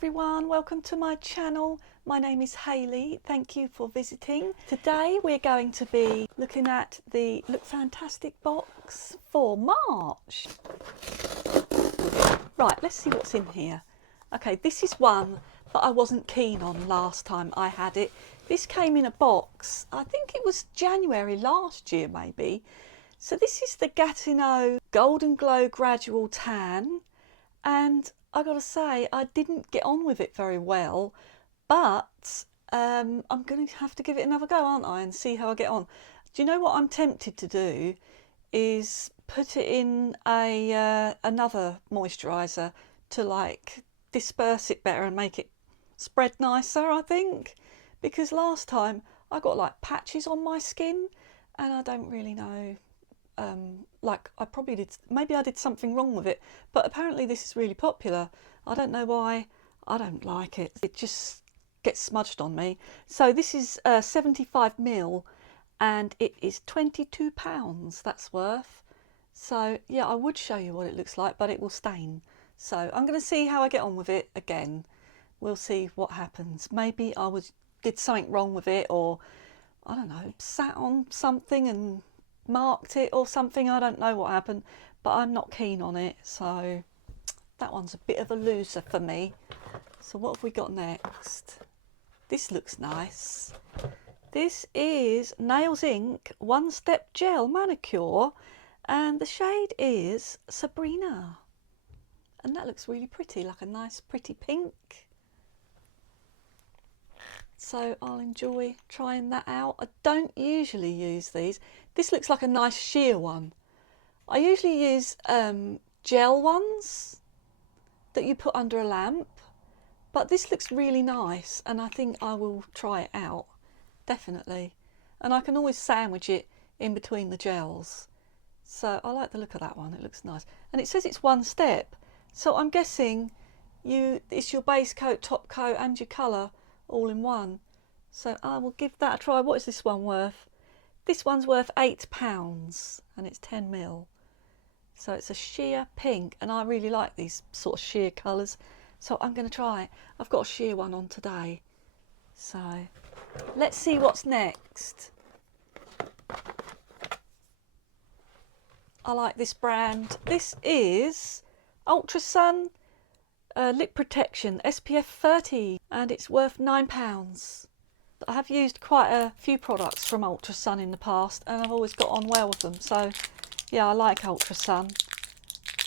everyone, welcome to my channel. My name is Hayley. Thank you for visiting. Today we're going to be looking at the Lookfantastic box for March. Right, let's see what's in here. Okay, this is one that I wasn't keen on last time I had it. This came in a box, I think it was January last year maybe. So this is the Gatineau Golden Glow Gradual Tan, and I gotta say I didn't get on with it very well, but I'm going to have to give it another go, aren't I, and see how I get on. Do you know what I'm tempted to do is put it in a another moisturiser to like disperse it better and make it spread nicer, I think, because last time I got like patches on my skin and I don't really know, like I probably did, maybe I did something wrong with it, but apparently this is really popular. I don't know why. I don't like it. It just gets smudged on me. So this is 75ml and it is £22 that's worth. So yeah, I would show you what it looks like, but it will stain. So I'm going to see how I get on with it again. We'll see what happens. Maybe I did something wrong with it, or I don't know, sat on something and marked it or something. I don't know what happened, but I'm not keen on it, so that one's a bit of a loser for me. So what have we got next? This looks nice. This is Nails Inc One Step Gel Manicure, and the shade is Sabrina, and that looks really pretty, like a nice pretty pink. So I'll enjoy trying that out. I don't usually use these. This looks like a nice sheer one. I usually use gel ones that you put under a lamp, but this looks really nice and I think I will try it out, definitely. And I can always sandwich it in between the gels. So I like the look of that one, it looks nice. And it says it's one step, so I'm guessing it's your base coat, top coat and your colour all in one. So I will give that a try. What is this one worth? This one's worth £8 and it's 10ml. So it's a sheer pink, and I really like these sort of sheer colours, so I'm going to try it. I've got a sheer one on today, so let's see what's next. I like this brand. This is Ultra Sun Lip Protection SPF 30, and it's worth £9. I have used quite a few products from Ultra Sun in the past and I've always got on well with them, so yeah, I like Ultra Sun.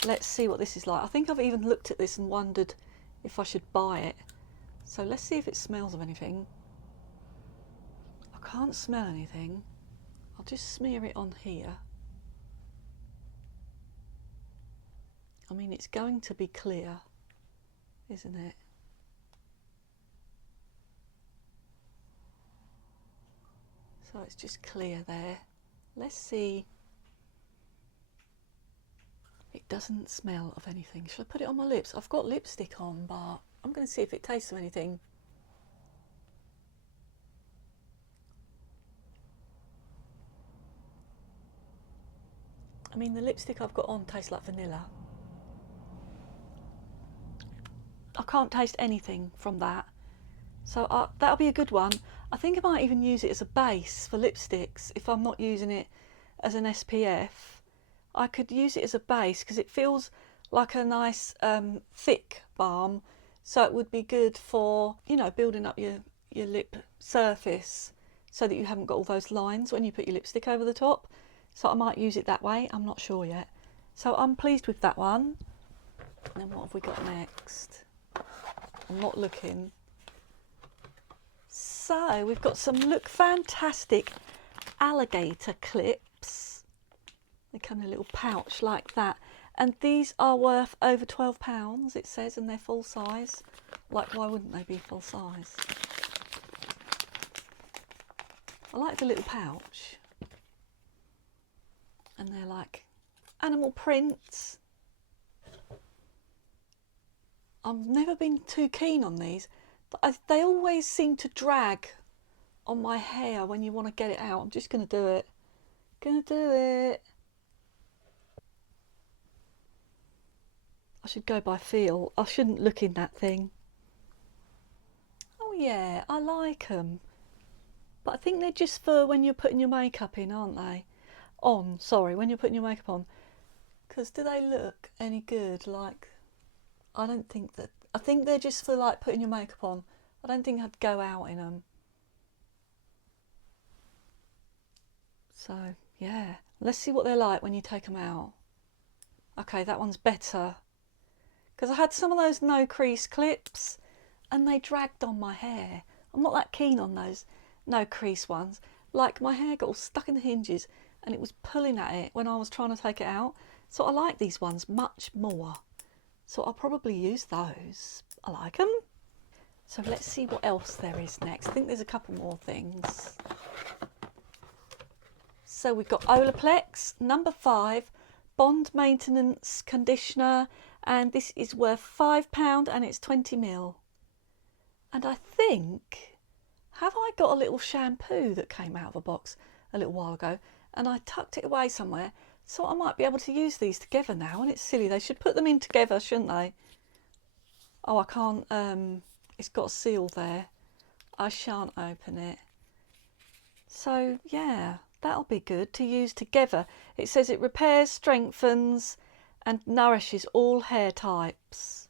Let's see what this is like. I think I've even looked at this and wondered if I should buy it. So let's see if it smells of anything. I can't smell anything. I'll just smear it on here. I mean, it's going to be clear, isn't it? So it's just clear there. Let's see. It doesn't smell of anything. Should I put it on my lips? I've got lipstick on, but I'm going to see if it tastes of anything. I mean, the lipstick I've got on tastes like vanilla. I can't taste anything from that. So that'll be a good one. I think I might even use it as a base for lipsticks if I'm not using it as an SPF. I could use it as a base because it feels like a nice thick balm, so it would be good for, you know, building up your lip surface so that you haven't got all those lines when you put your lipstick over the top. So I might use it that way, I'm not sure yet. So I'm pleased with that one. And then what have we got next? I'm not looking. So we've got some Lookfantastic alligator clips. They come in a little pouch like that, and these are worth over £12, it says, and they're full size. Like, why wouldn't they be full size? I like the little pouch, and they're like animal prints. I've never been too keen on these. They always seem to drag on my hair when you want to get it out. I'm just going to do it. Gonna do it. I should go by feel. I shouldn't look in that thing. Yeah, I like them. But I think they're just for when you're putting your makeup in, aren't they? On, sorry, when you're putting your makeup on. Because do they look any good? Like, I don't think that... I think they're just for, like, putting your makeup on. I don't think I'd go out in them. So, yeah. Let's see what they're like when you take them out. Okay, that one's better. Because I had some of those no crease clips and they dragged on my hair. I'm not that keen on those no crease ones. Like, my hair got all stuck in the hinges and it was pulling at it when I was trying to take it out. So I like these ones much more. So I'll probably use those. I like them. So let's see what else there is next. I think there's a couple more things. So we've got Olaplex, number 5, Bond Maintenance Conditioner. And this is worth £5 and it's 20ml. And I think, have I got a little shampoo that came out of a box a little while ago and I tucked it away somewhere, so I might be able to use these together now. And it's silly, they should put them in together, shouldn't they? Oh, I can't, it's got a seal there. I shan't open it. So yeah, that'll be good to use together. It says it repairs, strengthens and nourishes all hair types.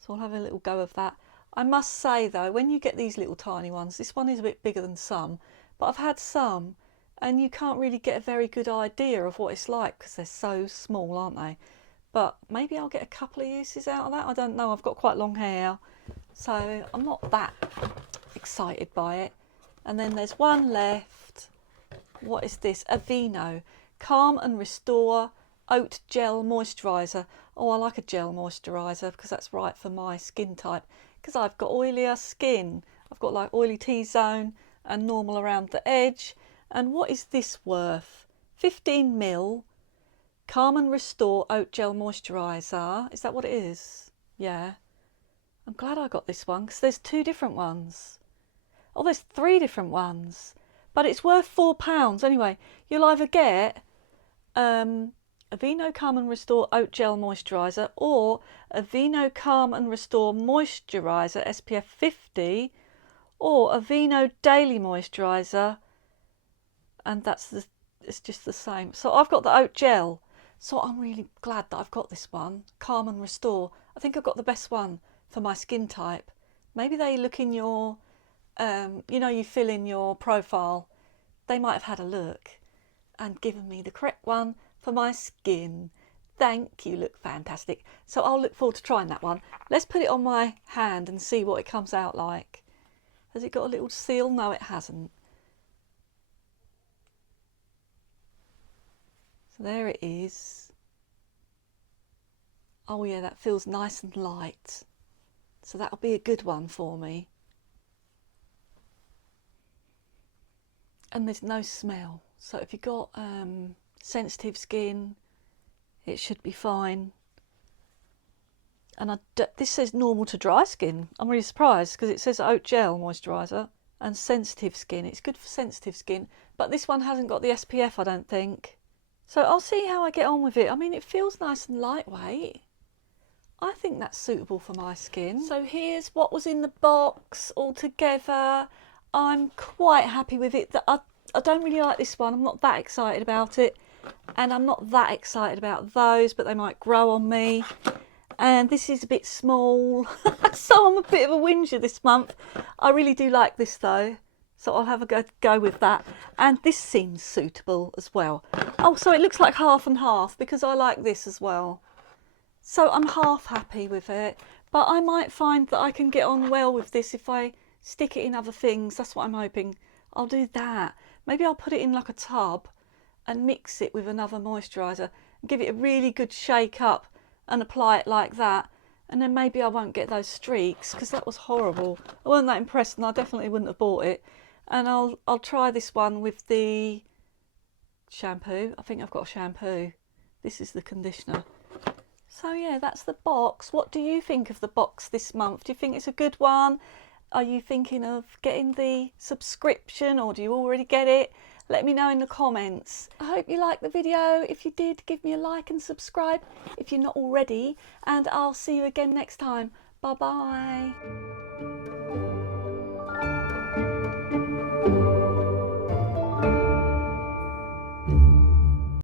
So I'll have a little go of that. I must say though, when you get these little tiny ones, this one is a bit bigger than some, but I've had some and you can't really get a very good idea of what it's like because they're so small, aren't they? But maybe I'll get a couple of uses out of that. I don't know, I've got quite long hair, so I'm not that excited by it. And then there's one left. What is this? Aveeno Calm and Restore Oat Gel Moisturiser. Oh, I like a gel moisturiser because that's right for my skin type, because I've got oilier skin. I've got like oily T-zone and normal around the edge. And what is this worth? 15ml Calm and Restore Oat Gel Moisturiser. Is that what it is? Yeah. I'm glad I got this one because there's 2 different ones. Oh, there's 3 different ones. But it's worth £4 anyway. You'll either get Aveeno Calm and Restore Oat Gel Moisturiser or Aveeno Calm and Restore Moisturiser SPF 50 or Aveeno Daily Moisturiser, and it's just the same. So I've got the Oat Gel, so I'm really glad that I've got this one, Calm and Restore. I think I've got the best one for my skin type. Maybe they look in your, you know, you fill in your profile, they might have had a look and given me the correct one for my skin. Thank you, Lookfantastic. So I'll look forward to trying that one. Let's put it on my hand and see what it comes out like. Has it got a little seal? No, it hasn't. So there it is. Oh yeah, that feels nice and light. So that'll be a good one for me. And there's no smell. So if you've got sensitive skin, it should be fine. And this says normal to dry skin. I'm really surprised because it says Oat Gel Moisturiser and sensitive skin. It's good for sensitive skin, but this one hasn't got the SPF, I don't think. So I'll see how I get on with it. I mean, it feels nice and lightweight. I think that's suitable for my skin. So here's what was in the box all together. I'm quite happy with it. I don't really like this one. I'm not that excited about it. And I'm not that excited about those, but they might grow on me. And this is a bit small. So I'm a bit of a whinger this month. I really do like this though. So I'll have a go with that. And this seems suitable as well. Oh, so it looks like half and half because I like this as well. So I'm half happy with it. But I might find that I can get on well with this if I stick it in other things. That's what I'm hoping. I'll do that. Maybe I'll put it in like a tub and mix it with another moisturiser and give it a really good shake up and apply it like that. And then maybe I won't get those streaks because that was horrible. I wasn't that impressed and I definitely wouldn't have bought it. And I'll try this one with the shampoo. I think I've got a shampoo. This is the conditioner. So yeah, that's the box. What do you think of the box this month? Do you think it's a good one? Are you thinking of getting the subscription or do you already get it? Let me know in the comments. I hope you liked the video. If you did, give me a like and subscribe if you're not already. And I'll see you again next time. Bye bye.